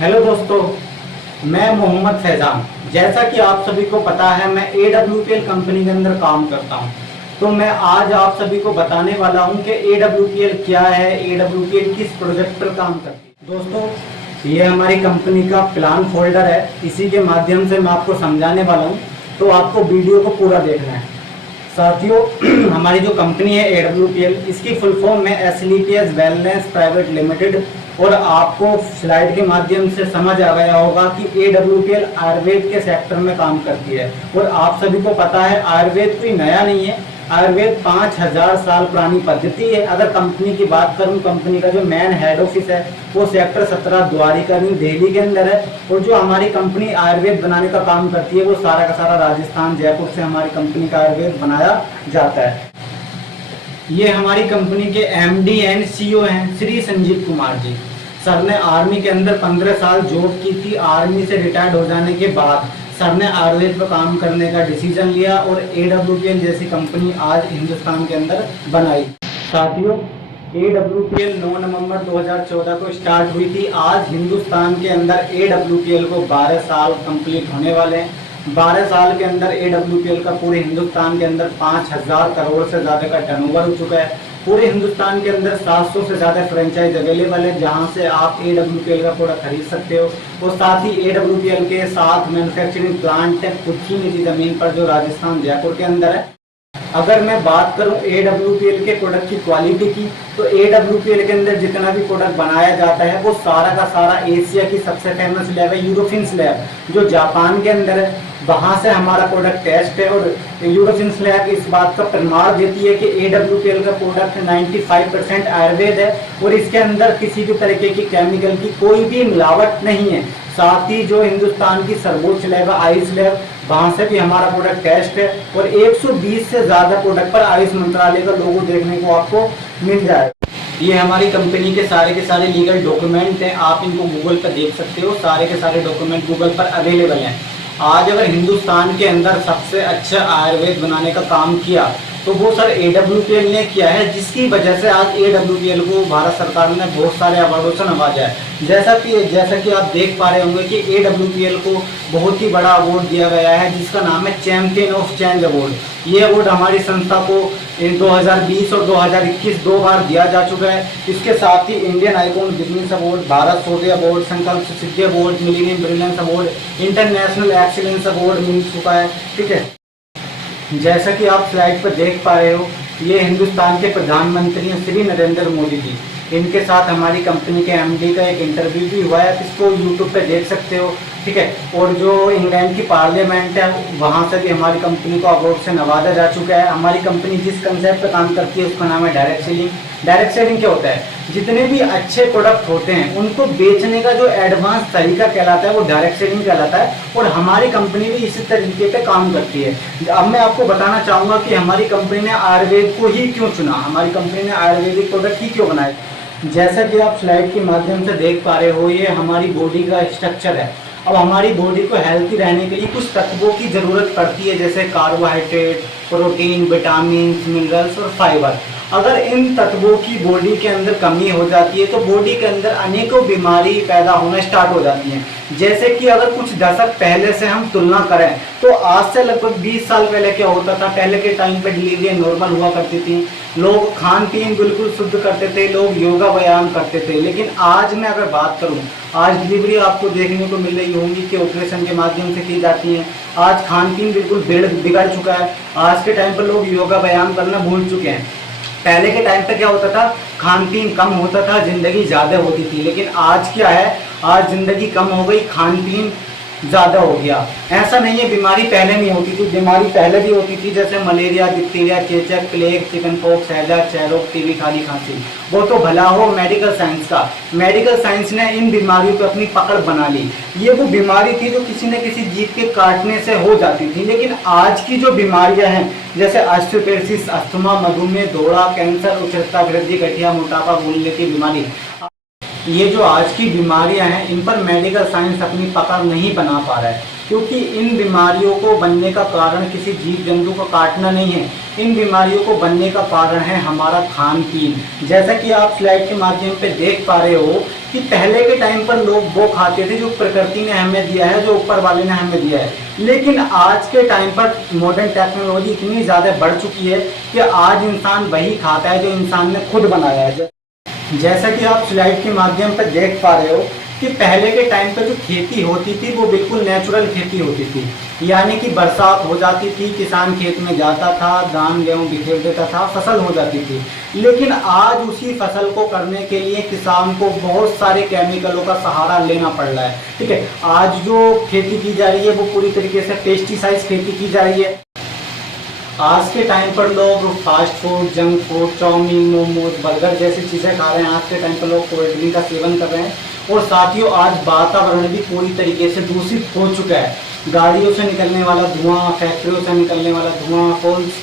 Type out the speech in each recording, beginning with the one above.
Hello दोस्तों, मैं मोहम्मद फैजान। जैसा कि आप सभी को पता है, मैं AWPL कंपनी के अंदर काम करता हूं। तो मैं आज आप सभी को बताने वाला हूं कि AWPL क्या है, AWPL किस प्रोजेक्ट पर काम करती है। दोस्तों, ये हमारी कंपनी का प्लान फोल्डर है। इसी के माध्यम से मैं आपको समझाने वाला हूं, तो आपको वीडियो को पूरा देखना है। साथियों, हमारी जो कंपनी है AWPL, इसकी फुल फॉर्म में SLPS वेलनेस प्राइवेट लिमिटेड। और आपको स्लाइड के माध्यम से समझ आ गया होगा कि AWPL आयुर्वेद के सेक्टर में काम करती है। और आप सभी को पता है, आयुर्वेद कोई नया नहीं है। आयुर्वेद 5000 साल पुरानी पद्धति है। अगर कंपनी की बात करूं, कंपनी का जो मेन हेड ऑफिस है वो सेक्टर 17 द्वारिका न्यू दिल्ली के अंदर है। और जो हमारी कंपनी आयुर्वेद बनाने का काम करती है वो सारा का सारा राजस्थान जयपुर से हमारी कंपनी का आयुर्वेद बनाया जाता है। ये हमारी कंपनी के MD एंड CEO हैं श्री संजीव कुमार जी। सर ने आर्मी के अंदर 15 साल जॉब की थी। आर्मी से रिटायर्ड हो जाने के बाद सर ने आयुर्वेद पर काम करने का डिसीजन लिया और AWPL जैसी कंपनी आज हिंदुस्तान के अंदर बनाई। साथियों, AWPL 9 नवंबर 2014 को स्टार्ट हुई थी। आज हिंदुस्तान के अंदर AWPL को 12 साल कंप्लीट होने वाले हैं। 12 साल के अंदर AWPL का पूरे हिंदुस्तान के अंदर 5000 करोड़ से ज़्यादा का टर्नओवर हो चुका है। पूरे हिंदुस्तान के अंदर 700 से ज़्यादा फ्रेंचाइज अवेलेबल है, जहां से आप AWPL का प्रोडक्ट खरीद सकते हो। और साथ ही AWPL के साथ मैन्युफैक्चरिंग प्लांट है खुद की निजी ज़मीन पर, जो राजस्थान जयपुर के अंदर है। अगर मैं बात करूं AWPL के प्रोडक्ट की क्वालिटी की, तो AWPL के अंदर जितना भी प्रोडक्ट बनाया जाता है वो सारा का सारा एशिया की सबसे फेमस लैब है यूरोफिन्स लैब, जो जापान के अंदर है। वहां से हमारा प्रोडक्ट टेस्ट है। और यूरोफिन्स लैब इस बात का प्रमाण देती है कि AWPL का प्रोडक्ट 95% आयुर्वेद है और इसके अंदर किसी भी तरीके की केमिकल की कोई भी मिलावट नहीं है। साथ ही जो हिंदुस्तान की सर्वोच्च लैब है आयुष लैब, वहां से भी हमारा प्रोडक्ट टेस्ट है। और 120 से ज्यादा प्रोडक्ट पर आयुष मंत्रालय का लोगो देखने को आपको मिल जाएगा। ये हमारी कंपनी के सारे लीगल डॉक्यूमेंट हैं, आप इनको गूगल पर देख सकते हो। सारे के सारे डॉक्यूमेंट गूगल पर अवेलेबल हैं। आज अगर हिंदुस्तान के अंदर सबसे अच्छा आयुर्वेद बनाने का काम किया तो वो सर AWPL ने किया है, जिसकी वजह से आज AWPL को भारत सरकार ने बहुत सारे अवार्डों से नवाजा है। जैसा कि आप देख पा रहे होंगे कि AWPL को बहुत ही बड़ा अवार्ड दिया गया है, जिसका नाम है चैंपियन ऑफ चेंज अवार्ड। ये अवार्ड हमारी संस्था को 2020 और 2021 दो बार दिया जा चुका है। इसके साथ ही Indian icon business award, Bharat Shaurya award, Sankalp Siddhi award, millennium brilliance award, international excellence award मिल चुका है। ठीक है, जैसा कि आप स्लाइड पर देख पा रहे हो, ये हिंदुस्तान के प्रधानमंत्री हैं श्री नरेंद्र मोदी जी। इनके साथ हमारी कंपनी के MD का एक इंटरव्यू भी हुआ है, इसको YouTube पे देख सकते हो। ठीक है, और जो इंग्लैंड की पार्लियामेंट है वहाँ से भी हमारी कंपनी को अवार्ड से नवाजा जा चुका है। हमारी कंपनी जिस कंसेप्ट पर काम करती है उसका नाम है डायरेक्ट सेलिंग। डायरेक्ट सेलिंग क्या होता है? जितने भी अच्छे प्रोडक्ट होते हैं उनको बेचने का जो एडवांस तरीका कहलाता है वो डायरेक्ट सेलिंग कहलाता है। और हमारी कंपनी भी इसी तरीके पे काम करती है। अब मैं आपको बताना चाहूँगा कि हमारी कंपनी ने आयुर्वेद को ही क्यों चुना, हमारी कंपनी ने आयुर्वेदिक प्रोडक्ट ही क्यों बनाए। जैसा कि आप स्लाइड के माध्यम से देख पा रहे हो, ये हमारी बॉडी का स्ट्रक्चर है। अब हमारी बॉडी को हेल्थी रहने के लिए कुछ तत्वों की ज़रूरत पड़ती है, जैसे कार्बोहाइड्रेट, प्रोटीन, विटामिन, मिनरल्स और फाइबर। अगर इन तत्वों की बॉडी के अंदर कमी हो जाती है तो बॉडी के अंदर अनेकों बीमारी पैदा होना स्टार्ट हो जाती हैं। जैसे कि अगर कुछ दशक पहले से हम तुलना करें तो आज से लगभग 20 साल पहले क्या होता था। पहले के टाइम पे डिलीवरी नॉर्मल हुआ करती थी, लोग खान पीन बिल्कुल शुद्ध करते थे, लोग योगा व्यायाम करते थे। लेकिन आज मैं अगर बात करूं, आज डिलीवरी आपको देखने को मिल रही होगी कि ऑपरेशन के माध्यम से की जाती है। आज खान पीन बिल्कुल बिगड़ चुका है। आज के टाइम पर लोग योगा व्यायाम करना भूल चुके हैं। पहले के टाइम पे क्या होता था, खान पीन कम होता था, जिंदगी ज़्यादा होती थी। लेकिन आज क्या है, आज जिंदगी कम हो गई, खान पीन ज़्यादा हो गया। ऐसा नहीं है बीमारी पहले नहीं होती थी, बीमारी पहले भी होती थी, जैसे मलेरिया, डिप्थीरिया, चेचक, प्लेग, चिकन पॉक्स, हैजा, क्षयरोग, टीबी, खाली खांसी। वो तो भला हो मेडिकल साइंस का, मेडिकल साइंस ने इन बीमारियों पर अपनी पकड़ बना ली। ये वो बीमारी थी जो किसी न किसी जीव के काटने से हो जाती थी। लेकिन आज की जो बीमारियां हैं, जैसे ऑस्टियोपेरोसिस, अस्थमा, मधुमेह, दौरा, कैंसर, उच्च रक्तचाप वृद्धि, गठिया, मोटापा, भूलने की बीमारी, ये जो आज की बीमारियां हैं, इन पर मेडिकल साइंस अपनी पकड़ नहीं बना पा रहा है, क्योंकि इन बीमारियों को बनने का कारण किसी जीव जंतु को काटना नहीं है। इन बीमारियों को बनने का कारण है हमारा खान पीन। जैसा कि आप स्लाइड के माध्यम पे देख पा रहे हो कि पहले के टाइम पर लोग वो खाते थे जो प्रकृति ने हमें दिया है, जो ऊपर वाले ने हमें दिया है। लेकिन आज के टाइम पर मॉडर्न टेक्नोलॉजी इतनी ज़्यादा बढ़ चुकी है कि आज इंसान वही खाता है जो इंसान ने खुद बनाया है। जैसा कि आप स्लाइड के माध्यम पर देख पा रहे हो कि पहले के टाइम पर जो खेती होती थी वो बिल्कुल नेचुरल खेती होती थी, यानी कि बरसात हो जाती थी, किसान खेत में जाता था, धान गेहूँ बिखेर देता था, फसल हो जाती थी। लेकिन आज उसी फसल को करने के लिए किसान को बहुत सारे केमिकलों का सहारा लेना पड़ रहा है। ठीक है, आज जो खेती की जा रही है वो पूरी तरीके से पेस्टिसाइड खेती की जा रही है। आज के टाइम पर लोग fast food, junk food, chow mein, momos, burger जैसी चीज़ें खा रहे हैं। आज के टाइम पर लोग कोल्ड ड्रिंक का सेवन कर रहे हैं। और साथियों, आज वातावरण भी पूरी तरीके से दूषित हो चुका है। गाड़ियों से निकलने वाला धुआं, फैक्ट्रियों से निकलने वाला धुआं,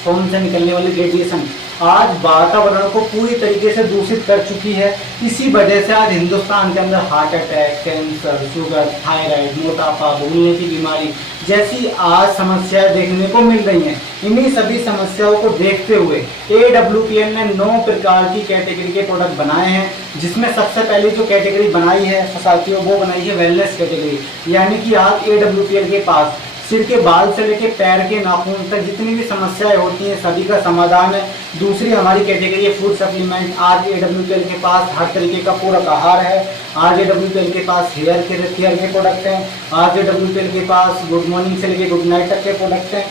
फोन से निकलने वाली रेडिएशन आज वातावरण को पूरी तरीके से दूषित कर चुकी है। इसी वजह से आज हिंदुस्तान के अंदर heart attack, cancer, sugar, thyroid, मोटापा, भूलने की बीमारी जैसी आज समस्याएं देखने को मिल रही हैं। इन्हीं सभी समस्याओं को देखते हुए AWPL ने 9 प्रकार की कैटेगरी के प्रोडक्ट बनाए हैं, जिसमें सबसे पहले जो कैटेगरी बनाई है साथियों वो बनाई है वेलनेस कैटेगरी। यानी कि आज AWPL के पास सिर के बाल से लेके पैर के नाखून तक जितनी भी समस्याएं होती हैं सभी का समाधान है। दूसरी हमारी कैटेगरी है फूड सप्लीमेंट। आज AWPL के पास हर तरीके का पूरक आहार है। आज AWPL के पास हेयर के प्रोडक्ट हैं। आज AWPL के पास गुड मॉर्निंग से लेके गुड नाइट तक के प्रोडक्ट हैं।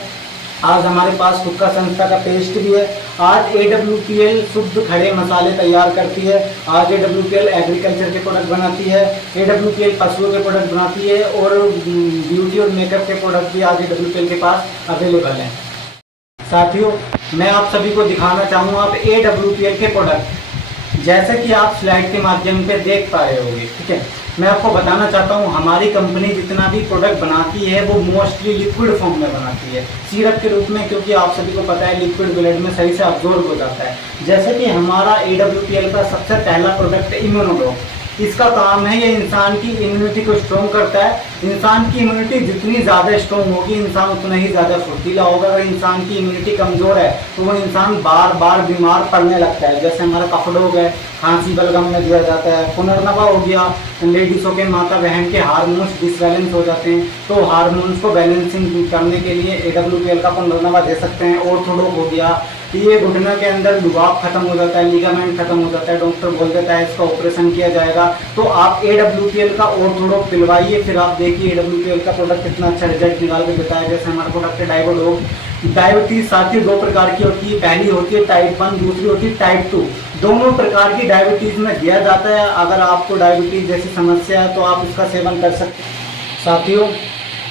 आज हमारे पास खुद का संस्था का पेस्ट भी है। आज AWPL शुद्ध खड़े मसाले तैयार करती है। आज AWPL एग्रीकल्चर के प्रोडक्ट बनाती है। AWPL पशुओं के प्रोडक्ट बनाती है और ब्यूटी और मेकअप के प्रोडक्ट भी आज AWPL के पास अवेलेबल हैं। साथियों, मैं आप सभी को दिखाना चाहूँगा अब AWPL के प्रोडक्ट, जैसे कि आप स्लाइड के माध्यम पे देख पा रहे होंगे। ठीक है, मैं आपको बताना चाहता हूँ हमारी कंपनी जितना भी प्रोडक्ट बनाती है वो मोस्टली लिक्विड फॉर्म में बनाती है, सिरप के रूप में, क्योंकि आप सभी को पता है लिक्विड ब्लड में सही से अब्जॉर्ब हो जाता है। जैसे कि हमारा AWPL का सबसे पहला प्रोडक्ट है इम्यूनोडॉग। इसका काम है ये इंसान की इम्यूनिटी को स्ट्रॉन्ग करता है। इंसान की इम्यूनिटी जितनी ज़्यादा स्ट्रॉन्ग होगी इंसान उतना ही ज़्यादा फुर्तीला होगा। अगर इंसान की इम्यूनिटी कमज़ोर है तो वो इंसान बार बार बीमार पड़ने लगता है। जैसे हमारा कफड़ोग है, खांसी बलगम में दिया जाता है। पुनर्नवा हो गया, लेडीज़ों के माता बहन के हार्मोन्स डिसबैलेंस हो जाते हैं, तो हार्मोन्स को बैलेंसिंग करने के लिए AWPL का पुनर्नवा दे सकते हैं। ऑर्थोडॉग हो गया, ये घुटने के अंदर लुभाव खत्म हो जाता है, लिगामेंट खत्म हो जाता है, डॉक्टर बोल देता है इसका ऑपरेशन किया जाएगा, तो आप AWPL का ऑर्थोडॉग पिलवाइए, फिर आप देखिए AWPL का प्रोडक्ट कितना अच्छा रिजल्ट निकाल के देता है। जैसे हमारा प्रोडक्ट है डायबोडॉग। डायबिटीज साथियों 2 प्रकार की होती है, पहली होती है टाइप 1, दूसरी होती है टाइप 2। दोनों प्रकार की डायबिटीज में दिया जाता है। अगर आपको डायबिटीज जैसी समस्या है तो आप इसका सेवन कर सकते हैं। साथियों,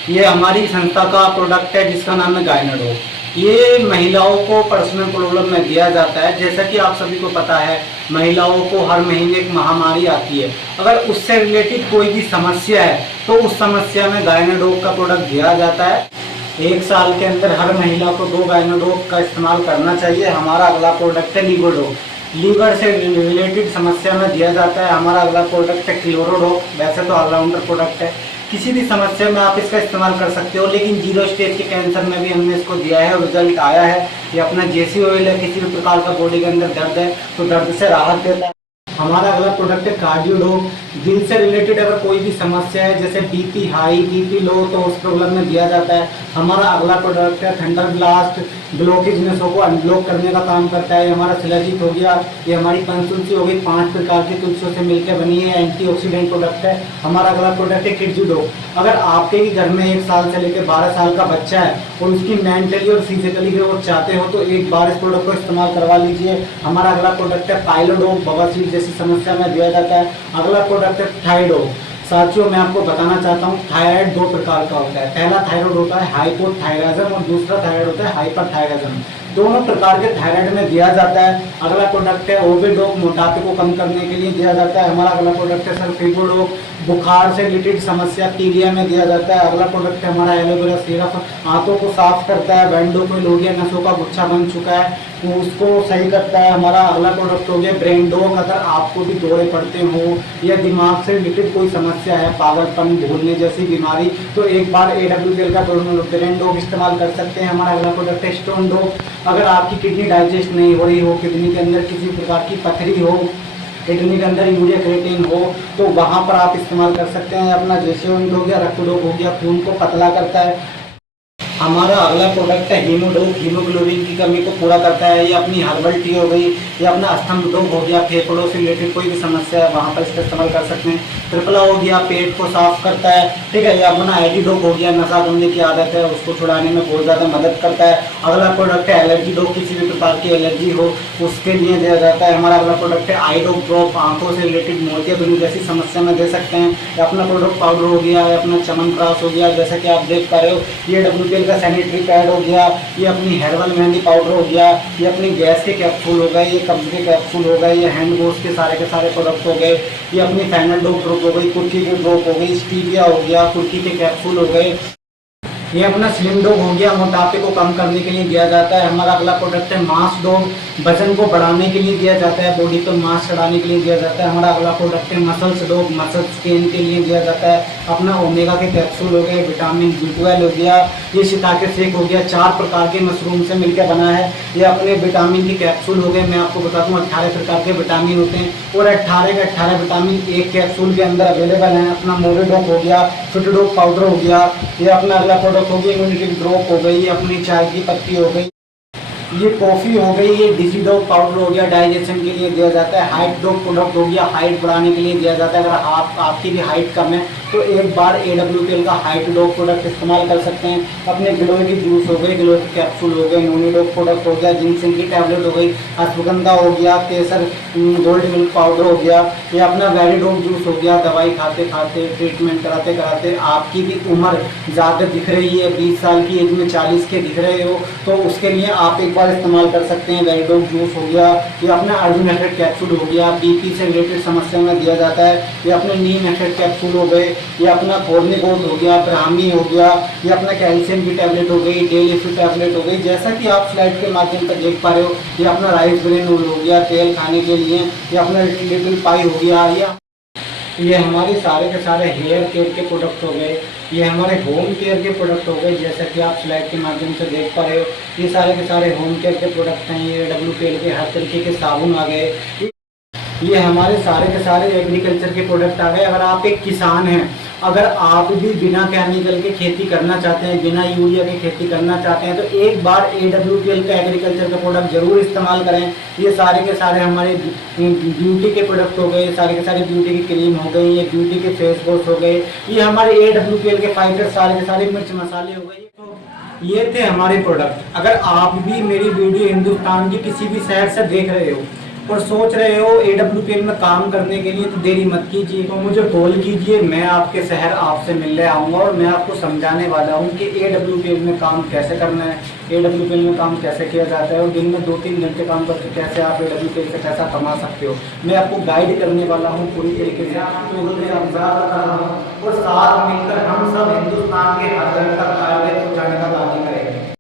ये हमारी संस्था का प्रोडक्ट है जिसका नाम है गायनाडॉग। ये महिलाओं को पर्सनल प्रॉब्लम में दिया जाता है। जैसा कि आप सभी को पता है महिलाओं को हर महीने एक महामारी आती है, अगर उससे रिलेटेड कोई भी समस्या है तो उस समस्या में गायनाडॉग का प्रोडक्ट दिया जाता है। 1 साल के अंदर हर महिला को 2 गायनाडॉग का इस्तेमाल करना चाहिए। हमारा अगला प्रोडक्ट है लीवोडॉग। लीवर से रिलेटेड समस्या में दिया जाता है। हमारा अगला प्रोडक्ट है क्लोरोडॉग। वैसे तो ऑलराउंडर प्रोडक्ट है, किसी भी समस्या में आप इसका इस्तेमाल कर सकते हो, लेकिन 0 स्टेज के कैंसर में भी हमने इसको दिया है और रिजल्ट आया है। ये अपना JC ऑयल है, किसी भी प्रकार का बॉडी के अंदर दर्द है तो दर्द से राहत देता है। हमारा अगला प्रोडक्ट है कार्डियोडॉग। दिल से रिलेटेड अगर कोई भी समस्या है जैसे BP हाई, BP लो, तो उस प्रॉब्लम में दिया जाता है। हमारा अगला प्रोडक्ट है थंडर ब्लास्ट। ब्लॉकेजनेसों को अनब्लॉक करने का काम करता है। हमारा शिलाजीत हो गया, ये हमारी पंचतुलसी हो गई, 5 प्रकार की तुलसियों से मिलकर बनी है, एंटीऑक्सीडेंट प्रोडक्ट है। हमारा अगला प्रोडक्ट है किड्जूडॉग। अगर आपके ही घर में 1 साल से लेकर 12 साल का बच्चा है और उसकी मेंटली और फिजिकली ग्रोथ चाहते हो तो एक बार इस प्रोडक्ट को इस्तेमाल करवा लीजिए। हमारा अगला प्रोडक्ट है पाइलोडॉग। बवासीर जैसी समस्या में दिया जाता है। अगला प्रोडक्ट है थायरॉइड। साथियों, मैं आपको बताना चाहता हूँ थायराइड 2 प्रकार का होता है। पहला थायराइड होता है हाइपोथायराइडिज्म और दूसरा थायराइड होता है हाइपरथायराइडिज्म। दोनों प्रकार के थायराइड में दिया जाता है। अगला प्रोडक्ट है ओविडोक, मोटापे को कम करने के लिए दिया जाता है। हमारा अगला प्रोडक्ट है सल्फीगोडोक, बुखार से रिलेटेड समस्या पीलिया में दिया जाता है। अगला प्रोडक्ट है हमारा एलोवेरा सिरप, आंतों को साफ करता है। वेंडोक्विल हो गया, नसों का गुच्छा बन चुका है तो उसको सही करता है। हमारा अगला प्रोडक्ट हो गया ब्रेनडोक, अगर आपको भी दौरे पड़ते हो या दिमाग से रिलेटेड कोई समस्या है, पागलपन, भूलने जैसी बीमारी, तो एक बार AWPL का ब्रेनडोक इस्तेमाल कर सकते हैं। हमारा अगला प्रोडक्ट है स्टोनडोक, अगर आपकी किडनी डाइजेस्ट नहीं हो रही हो, किडनी के अंदर किसी प्रकार की पथरी हो, किडनी के अंदर यूरिया क्रिएटिन हो, तो वहाँ पर आप इस्तेमाल कर सकते हैं। अपना जेसिओन हो गया, रक्तडोक हो गया, खून को पतला करता है। हमारा अगला प्रोडक्ट है हीमोडोप, हीमोग्लोबिन की कमी को पूरा करता है। ये अपनी हर्बल टी हो गई, ये अपना स्तंभडोप हो गया, फेफड़ों से रिलेटेड कोई भी समस्या है वहाँ पर इसका इस्तेमाल कर सकते हैं। ट्रिपला हो गया, पेट को साफ करता है, ठीक है। ये अपना एंटीडोप हो गया, नशा करने की आदत है उसको छुड़ाने में बहुत ज़्यादा मदद करता है। अगला प्रोडक्ट है एलर्जी डोप, किसी भी प्रकार की एलर्जी हो उसके लिए दिया जाता है। हमारा अगला प्रोडक्ट है आईडोप ड्रॉप, आंखों से रिलेटेड मोतियाबिंद जैसी समस्या में दे सकते हैं। ये अपना प्रोडक्ट पाउडर हो गया, ये अपना च्यवनप्राश हो गया, जैसा कि आप देख पा रहे हो। ये AWPL का सैनिटरी पैड हो गया, ये अपनी हेर्बल मेहंदी पाउडर हो गया, ये अपनी गैस के कैप्सूल हो गए, ये कब्ज के कैप्सूल हो गए, ये हैंड वॉश के सारे प्रोडक्ट हो गए, ये अपनी फैनल डॉप ड्रॉप हो गई, कुर्की की ड्रॉप हो गई, स्टीविया हो गया, कुर्की के कैप्सूल हो गए। ये अपना स्लिम डोप हो गया, मोटापे को कम करने के लिए दिया जाता है। हमारा अगला प्रोडक्ट है मास डोप, वजन को बढ़ाने के लिए दिया जाता है, बॉडी पर मास चढ़ाने के लिए दिया जाता है। हमारा अगला प्रोडक्ट है मसल्स डोप, मसल्स गेन के लिए दिया जाता है। अपना ओमेगा के कैप्सूल हो गए, विटामिन B12 हो गया, ये शिताके शेक हो गया, 4 प्रकार के मशरूम से मिलकर बना है। ये अपने विटामिन के कैप्सूल हो गए, मैं आपको बता दूं 18 प्रकार के विटामिन होते हैं और 18 के 18 विटामिन एक कैप्सूल के अंदर अवेलेबल हैं। अपना मोरेडोप हो गया, फिटडोप पाउडर हो गया, ये अपना अगला प्रोडक्ट हो गई इम्यूनिटी ड्रॉप हो गई, अपनी चाय की पत्ती हो गई, ये कॉफ़ी हो गई, ये डिजीडोप पाउडर हो गया, डाइजेशन के लिए दिया जाता है। हाइट डोप प्रोडक्ट हो गया, हाइट बढ़ाने के लिए दिया जाता है। अगर आपकी भी हाइट कम है तो एक बार AWPL का हाइट डोप प्रोडक्ट इस्तेमाल कर सकते हैं। अपने गिलोय की जूस हो गई, गिलोय के कैप्सूल हो गए, नोनी डोप प्रोडक्ट हो गया, जिनसिंग की टैबलेट हो गई, अश्वगंधा हो गया, केसर गोल्ड मिल्क पाउडर हो गया, ये अपना वेरिडोप जूस हो गया। दवाई खाते खाते, ट्रीटमेंट कराते कराते आपकी भी उम्र ज़्यादा दिख रही है, 20 साल की एज में 40 के दिख रहे हो, तो उसके लिए आप एक बार इस्तेमाल कर सकते हैं। वेरिडोप जूस हो गया, ये अपना अर्जुन एफेक्ट कैप्सूल हो गया, BP से रिलेटेड समस्या में दिया जाता है। ये अपने नीम एफेक्ट कैप्सूल हो गए, ये अपना फोर्निकोट हो गया, ब्राह्मी हो गया, ये अपना कैल्शियम की टैबलेट हो गई, डेलीफी टैबलेट हो गई। जैसा कि आप स्लाइड के माध्यम पर देख पा रहे हो, ये अपना राइस ब्रेन हो गया तेल खाने के लिए, ये अपना लिटिल पाई हो गया, ये हमारे सारे के सारे हेयर केयर के प्रोडक्ट हो गए, ये हमारे होम केयर के प्रोडक्ट हो गए। जैसा कि आप स्लाइड के माध्यम से देख पा रहे हो, ये सारे के सारे होम केयर के प्रोडक्ट हैं। ये AWPL के हर तरीके के साबुन आ गए, ये हमारे सारे के सारे एग्रीकल्चर के प्रोडक्ट आ गए। अगर आप एक किसान हैं, अगर आप भी बिना केमिकल के खेती करना चाहते हैं, बिना यूरिया के खेती करना चाहते हैं, तो एक बार AWPL का एग्रीकल्चर का प्रोडक्ट जरूर इस्तेमाल करें। ये सारे के सारे हमारे ब्यूटी के प्रोडक्ट हो गए, सारे के सारे ब्यूटी की क्रीम हो गई, ये ब्यूटी के फेस वॉश हो गए, ये हमारे AWPL के फाइटर सारे के सारे मिर्च मसाले हो गए। तो ये थे हमारे प्रोडक्ट। अगर आप भी मेरी वीडियो हिंदुस्तान के किसी भी शहर से देख रहे हो और सोच रहे हो AWPL में काम करने के लिए, तो देरी मत कीजिए, तो मुझे कॉल कीजिए। मैं आपके शहर आपसे मिलने आऊँगा और मैं आपको समझाने वाला हूँ कि AWPL में काम कैसे करना है, AWPL में काम कैसे किया जाता है और दिन में 2-3 घंटे काम करके कैसे आप AWPL से पैसा कमा सकते हो। मैं आपको गाइड करने वाला हूँ पूरी तरीके से, तो और साथ मिलकर